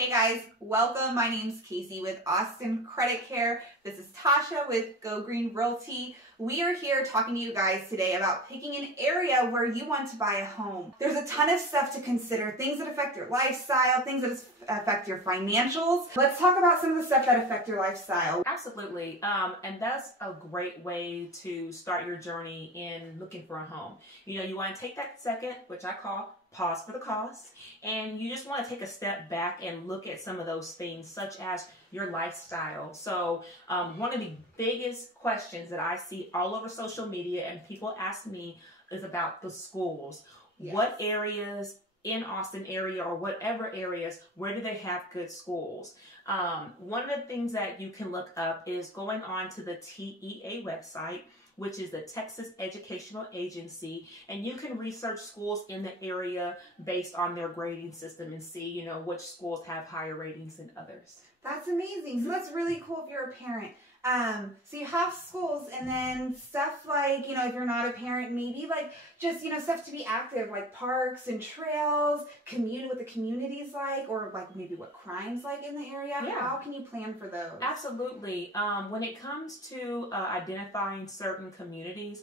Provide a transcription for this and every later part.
Hey guys, welcome. My name's Casey with Austin Credit Care. This is Tasha with Go Green Realty. We are here talking to you guys today about picking an area where you want to buy a home. There's a ton of stuff to consider, things that affect your lifestyle, things that affect your financials. Let's talk about some of the stuff that affect your lifestyle. Absolutely, and that's a great way to start your journey in looking for a home. You know, you want to take that second, which I call pause for the cause, and you just want to take a step back and look at some of those things such as your lifestyle. So one of the biggest questions that I see all over social media and people ask me is about the schools. Yes. What areas in Austin area or whatever areas, where do they have good schools? One of the things that you can look up is going on to the TEA website, which is the Texas Educational Agency, and you can research schools in the area based on their grading system and see, you know, which schools have higher ratings than others. That's amazing. So that's really cool if you're a parent. So you have schools, and then stuff like, you know, if you're not a parent, maybe like just, you know, stuff to be active, like parks and trails, what the community's like, or like maybe what crime's like in the area. Yeah. How can you plan for those? Absolutely. When it comes to identifying certain communities,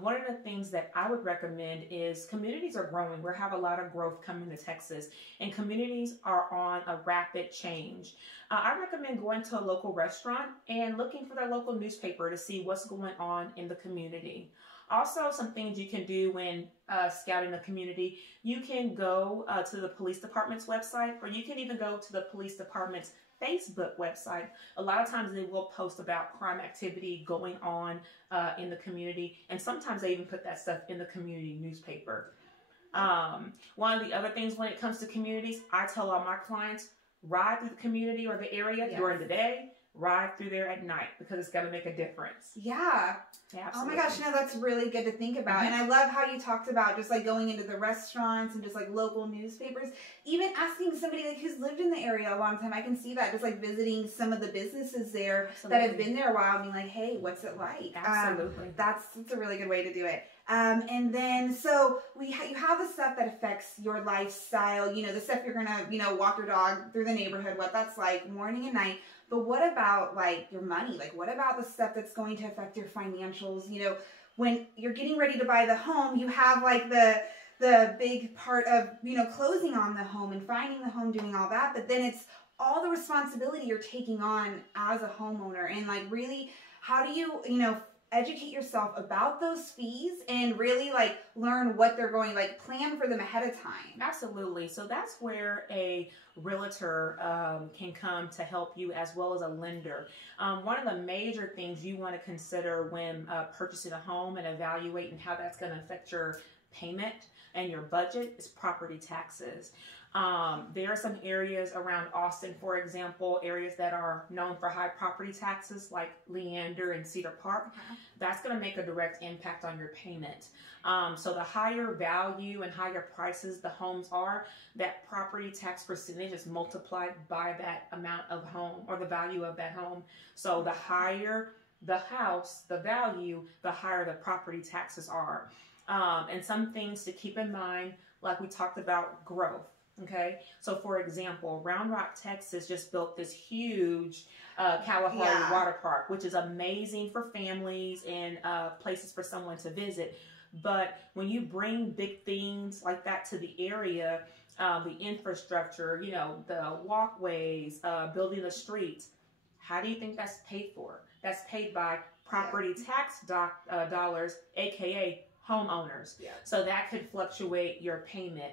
one of the things that I would recommend is communities are growing. We have a lot of growth coming to Texas, and communities are on a rapid change. I recommend going to a local restaurant and looking for their local newspaper to see what's going on in the community. Also, some things you can do when scouting the community, you can go to the police department's website, or you can even go to the police department's Facebook website. A lot of times they will post about crime activity going on in the community, and sometimes they even put that stuff in the community newspaper. One of the other things when it comes to communities, I tell all my clients, ride through the community or the area during the day, ride through there at night, because it's going to make a difference. Yeah. Oh my gosh, no, that's really good to think about. And I love how you talked about just like going into the restaurants and just like local newspapers, even asking somebody like who's lived in the area a long time. I can see that, just like visiting some of the businesses there that have been there a while, being like, hey, what's it like? Absolutely. That's a really good way to do it. And then, so you have the stuff that affects your lifestyle, you know, the stuff you're going to, you know, walk your dog through the neighborhood, what that's like morning and night. But what about like your money? Like what about the stuff that's going to affect your financials? You know, when you're getting ready to buy the home, you have like the big part of, you know, closing on the home and finding the home, doing all that. But then it's all the responsibility you're taking on as a homeowner. And like really, how do you, you know, educate yourself about those fees and really like learn what they're going, like plan for them ahead of time? Absolutely. So that's where a realtor can come to help you, as well as a lender. One of the major things you want to consider when purchasing a home and evaluating how that's going to affect your payment and your budget is property taxes. There are some areas around Austin, for example, areas that are known for high property taxes like Leander and Cedar Park. That's going to make a direct impact on your payment. So the higher value and higher prices the homes are, that property tax percentage is multiplied by that amount of home or the value of that home. So the higher the house, the value, the higher the property taxes are. And some things to keep in mind, like we talked about, growth. Okay, so for example, Round Rock, Texas just built this huge Kalahari water park, which is amazing for families and places for someone to visit. But when you bring big things like that to the area, the infrastructure, you know, the walkways, building the streets, how do you think that's paid for? That's paid by property tax dollars, aka homeowners. So that could fluctuate your payment.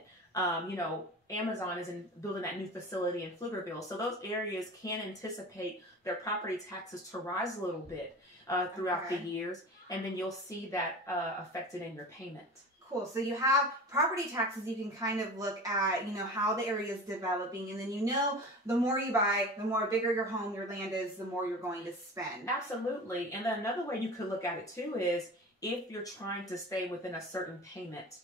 You know, Amazon is building that new facility in Pflugerville. So those areas can anticipate their property taxes to rise a little bit throughout the years. And then you'll see that affected in your payment. Cool. So you have property taxes. You can kind of look at, you know, how the area is developing. And then, you know, the more you buy, the more bigger your home, your land is, the more you're going to spend. Absolutely. And then another way you could look at it too is if you're trying to stay within a certain payment.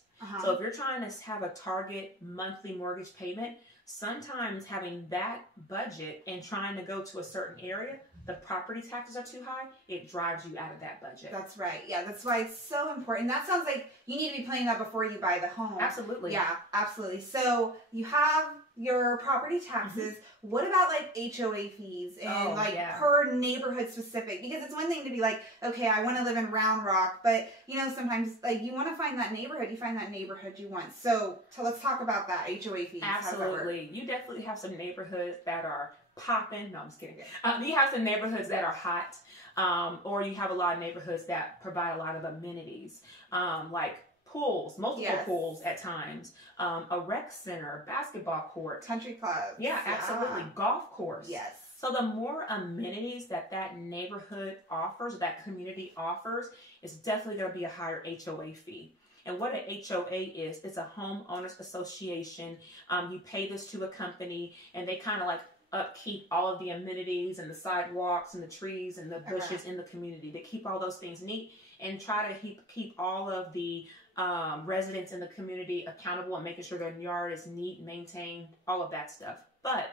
So if you're trying to have a target monthly mortgage payment, sometimes having that budget and trying to go to a certain area, the property taxes are too high, it drives you out of that budget. That's right. Yeah, that's why it's so important. That sounds like you need to be planning that before you buy the home. Absolutely. Yeah, absolutely. So you have your property taxes, what about like HOA fees and per neighborhood specific? Because it's one thing to be like, okay, I want to live in Round Rock, but you know, sometimes like you want to find that neighborhood, you find that neighborhood you want. So let's talk about that, HOA fees. Absolutely. You definitely have some neighborhoods that are popping. No, I'm just kidding. You have some neighborhoods that are hot, or you have a lot of neighborhoods that provide a lot of amenities, like pools, multiple pools at times, a rec center, basketball court, country club. Yeah, absolutely. Golf course. Yes. So the more amenities that neighborhood offers, that community offers, is definitely going to be a higher HOA fee. And what an HOA is, it's a homeowners association. You pay this to a company, and they kind of like upkeep all of the amenities and the sidewalks and the trees and the bushes in the community. They keep all those things neat and try to keep all of the residents in the community accountable and making sure their yard is neat, maintained, all of that stuff. But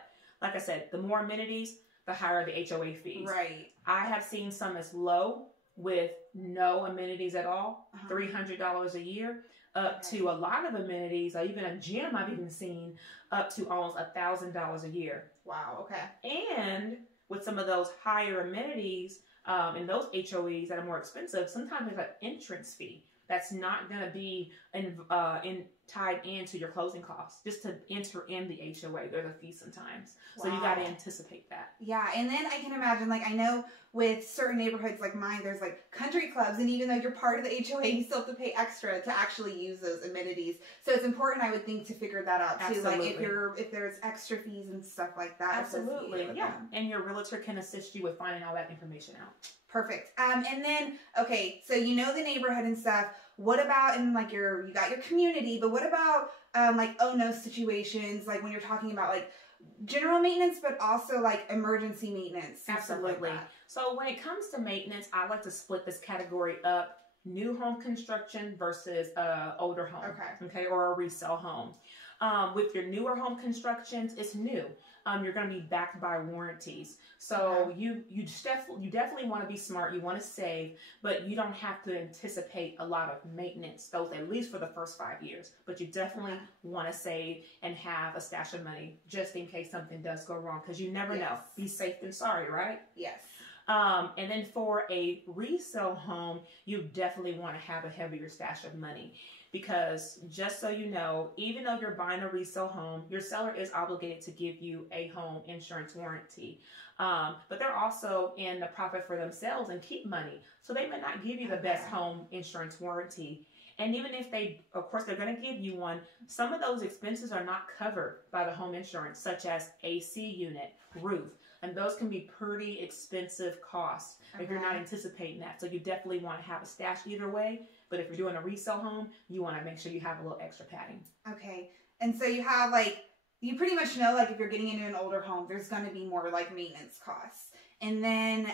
like I said, the more amenities, the higher the HOA fees. Right. I have seen some as low with no amenities at all, $300 a year, up to a lot of amenities, or even a gym I've even seen, up to almost $1,000 a year. Wow, okay. And with some of those higher amenities and those HOAs that are more expensive, sometimes there's an entrance fee that's not going to be tied into your closing costs. Just to enter in the HOA, there's a fee sometimes. Wow. So you got to anticipate that. Yeah, and then I can imagine, like, I know with certain neighborhoods like mine, there's like country clubs, and even though you're part of the HOA, you still have to pay extra to actually use those amenities. So it's important, I would think, to figure that out too. Absolutely. Like if there's extra fees and stuff like that. Absolutely, yeah. And your realtor can assist you with finding all that information out. Perfect. And then, okay, so you know the neighborhood and stuff. What about in like you got your community, but what about like oh-no situations, like when you're talking about like general maintenance, but also like emergency maintenance? Absolutely. Like so when it comes to maintenance, I like to split this category up: new home construction versus older home. Okay, or a resale home. With your newer home constructions, it's new. You're going to be backed by warranties. So you definitely want to be smart. You want to save, but you don't have to anticipate a lot of maintenance, those at least for the first 5 years. But you definitely want to save and have a stash of money just in case something does go wrong, because you never know. Be safe than sorry, right? Yes. And then for a resale home, you definitely want to have a heavier stash of money. Because just so you know, even though you're buying a resale home, your seller is obligated to give you a home insurance warranty. But they're also in the profit for themselves and keep money. So they may not give you the best home insurance warranty. And even if of course, they're going to give you one, some of those expenses are not covered by the home insurance, such as AC unit, roof. And those can be pretty expensive costs if you're not anticipating that. So you definitely want to have a stash either way. But if you're doing a resale home, you want to make sure you have a little extra padding. Okay. And so you have you pretty much know if you're getting into an older home, there's going to be more maintenance costs. And then,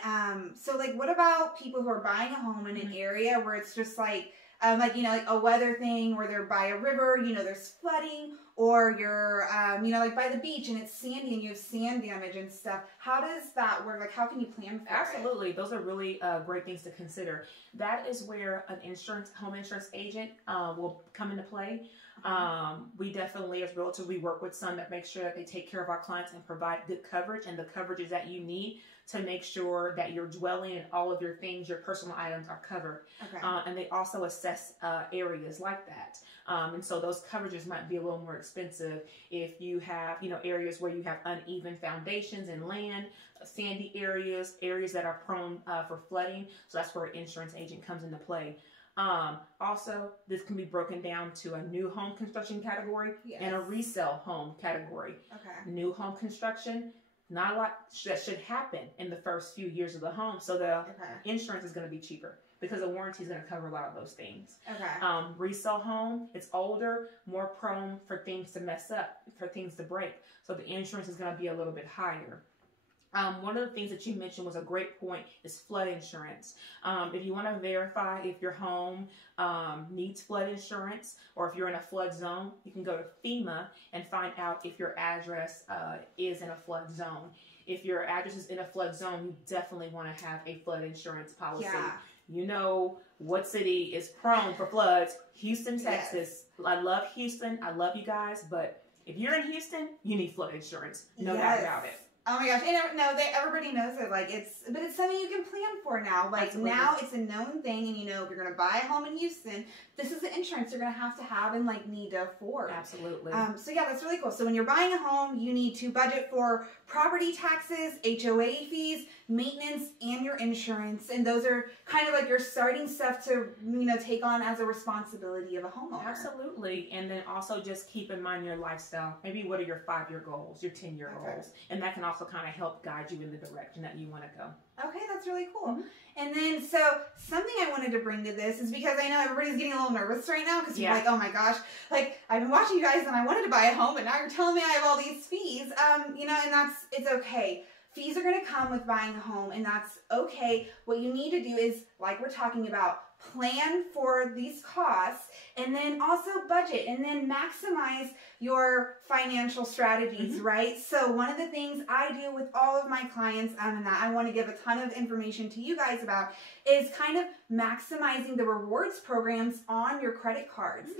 so what about people who are buying a home in an area where it's just a weather thing where they're by a river, there's flooding, or you're, by the beach and it's sandy and you have sand damage and stuff. How does that work? How can you plan for it? Absolutely. Those are really great things to consider. That is where an home insurance agent will come into play. We definitely, as realtors, we work with some that make sure that they take care of our clients and provide good coverage and the coverages that you need to make sure that your dwelling and all of your things, your personal items are covered. And they also assess areas like that. And so those coverages might be a little more expensive if you have, areas where you have uneven foundations and land, sandy areas that are prone for flooding. So that's where an insurance agent comes into play. Also, this can be broken down to a new home construction category and a resale home category. New home construction, not a lot that should happen in the first few years of the home. So the insurance is going to be cheaper because the warranty is going to cover a lot of those things. Resale home, it's older, more prone for things to mess up, for things to break. So the insurance is going to be a little bit higher. One of the things that you mentioned was a great point is flood insurance. If you want to verify if your home needs flood insurance or if you're in a flood zone, you can go to FEMA and find out if your address is in a flood zone. If your address is in a flood zone, you definitely want to have a flood insurance policy. You know what city is prone for floods? Houston, Texas. I love Houston. I love you guys, but If you're in Houston, you need flood insurance. No Yes. doubt about it. Oh my gosh, and no, everybody knows it. Like but it's something you can plan for now. Like Absolutely. now, it's a known thing, and you know if you're gonna buy a home in Houston, this is the insurance you're gonna have and like need to afford. Absolutely. So yeah, that's really cool. So when you're buying a home, you need to budget for property taxes, HOA fees, maintenance, and your insurance, and those are kind of like your starting stuff to take on as a responsibility of a homeowner. Absolutely. And then also just keep in mind your lifestyle. Maybe what are your 5-year goals, your 10-year goals, and that can also kind of help guide you in the direction that you want to go. Okay, that's really cool. Mm-hmm. And then, so something I wanted to bring to this is because I know everybody's getting a little nervous right now because you're like, oh my gosh, like I've been watching you guys and I wanted to buy a home, but now you're telling me I have all these fees. And it's okay. Fees are going to come with buying a home, and that's okay. What you need to do is, like we're talking about, plan for these costs, and then also budget, and then maximize your financial strategies, right? So one of the things I do with all of my clients, and that I want to give a ton of information to you guys about, is kind of maximizing the rewards programs on your credit cards.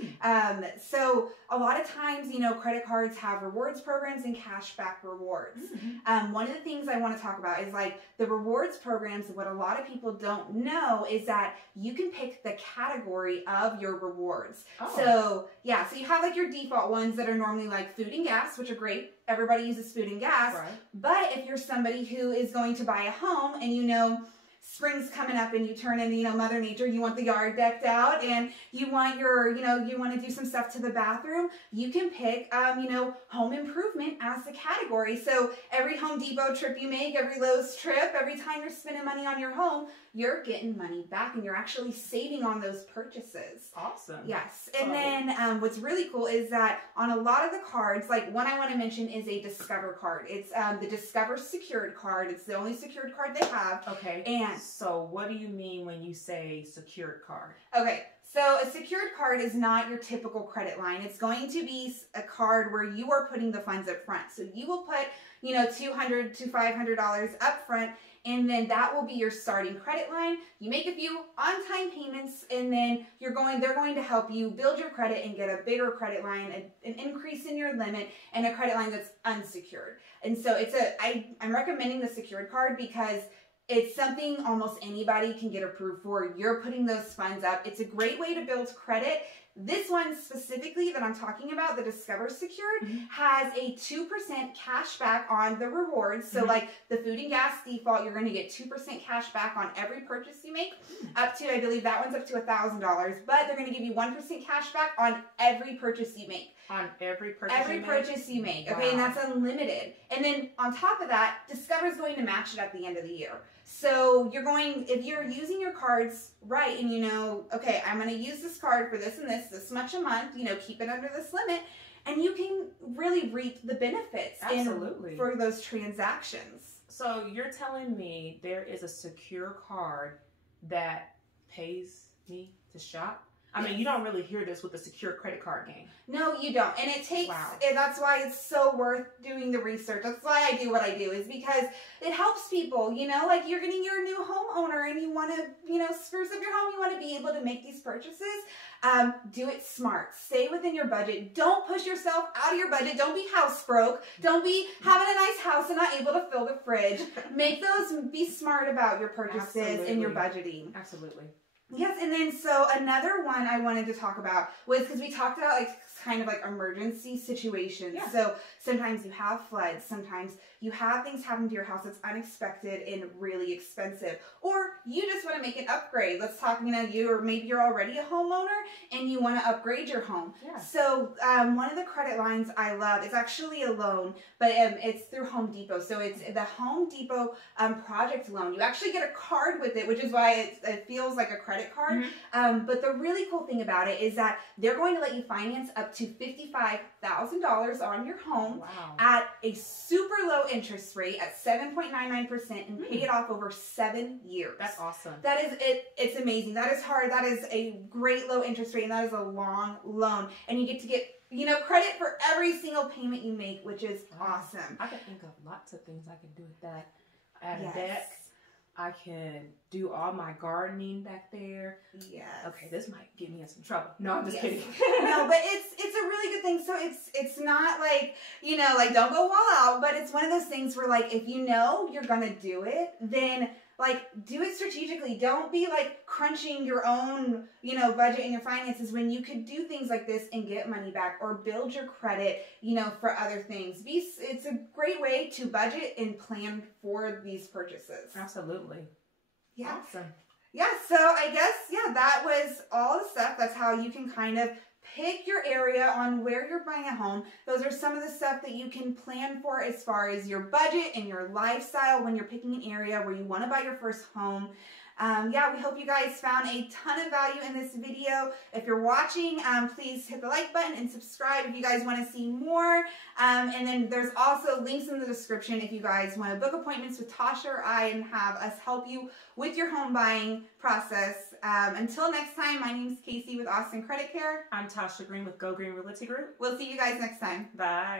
So a lot of times, credit cards have rewards programs and cashback rewards. One of the things I want to talk about is like the rewards programs. What a lot of people don't know is that you can pick the category of your rewards. So yeah, so you have like your default ones that are normally like food and gas, which are great. Everybody uses food and gas. Right. But if you're somebody who is going to buy a home and spring's coming up and you turn into, Mother Nature, you want the yard decked out and you want you want to do some stuff to the bathroom, you can pick, home improvement as the category. So every Home Depot trip you make, every Lowe's trip, every time you're spending money on your home, you're getting money back and you're actually saving on those purchases. Awesome. Yes. And then what's really cool is that on a lot of the cards, like one I want to mention is a Discover card. It's the Discover secured card. It's the only secured card they have. Okay. And so what do you mean when you say secured card? Okay. So a secured card is not your typical credit line. It's going to be a card where you are putting the funds up front. So you will put, $200 to $500 up front, and then that will be your starting credit line. You make a few on-time payments, and then they're going to help you build your credit and get a bigger credit line, an increase in your limit, and a credit line that's unsecured. And so I'm recommending the secured card because it's something almost anybody can get approved for. You're putting those funds up. It's a great way to build credit. This one specifically that I'm talking about, the Discover Secured, has a 2% cash back on the rewards. So like the food and gas default, you're going to get 2% cash back on every purchase you make, up to, I believe that one's up to $1,000, but they're going to give you 1% cash back on every purchase you make. On every purchase you make. Wow. Okay, and that's unlimited. And then on top of that, Discover is going to match it at the end of the year. So if you're using your cards right and okay, I'm going to use this card for this and this much a month, keep it under this limit, and you can really reap the benefits for those transactions. So you're telling me there is a secure card that pays me to shop? I mean, you don't really hear this with the secure credit card game. No, you don't. And it takes, that's why it's so worth doing the research. That's why I do what I do, is because it helps people, like you're getting your new homeowner and you want to, spruce up your home. You want to be able to make these purchases. Do it smart. Stay within your budget. Don't push yourself out of your budget. Don't be house broke. Don't be having a nice house and not able to fill the fridge. Be smart about your purchases and your budgeting. Absolutely. Yes, and then so another one I wanted to talk about was because we talked about kind of like emergency situations. Yeah. So sometimes you have floods, sometimes you have things happen to your house that's unexpected and really expensive, or you just want to make an upgrade. Let's talk, maybe you're already a homeowner and you want to upgrade your home. Yeah. So one of the credit lines I love is actually a loan, but it's through Home Depot. So it's the Home Depot project loan. You actually get a card with it, which is why it feels like a credit card. But the really cool thing about it is that they're going to let you finance up to $55,000 on your home at a super low interest rate at 7.99% and pay it off over 7 years. That's awesome. That is it. It's amazing. That is hard. That is a great low interest rate, and that is a long loan. And you get to get credit for every single payment you make, which is awesome. I can think of lots of things I can do with that. Add a deck. I can do all my gardening back there. Yes. Okay, this might get me in some trouble. No, I'm just Yes. kidding. No, but it's a really good thing. So it's not like, you know, like don't go all out, but it's one of those things where like if you know you're gonna do it, then like do it strategically. Don't be like crunching your own, you know, budget and your finances when you could do things like this and get money back or build your credit, you know, for other things. It's a great way to budget and plan for these purchases. Absolutely. Yeah. Awesome. Yeah, so I guess, yeah, that was all the stuff. That's how you can kind of pick your area on where you're buying a home. Those are some of the stuff that you can plan for as far as your budget and your lifestyle when you're picking an area where you want to buy your first home. Yeah, we hope you guys found a ton of value in this video. If you're watching, please hit the like button and subscribe if you guys want to see more. And then there's also links in the description if you guys want to book appointments with Tasha or I and have us help you with your home buying process. Until next time, my name is Cacy with Austin Credit Care. I'm Tasha Green with Go Green Realty Group. We'll see you guys next time. Bye.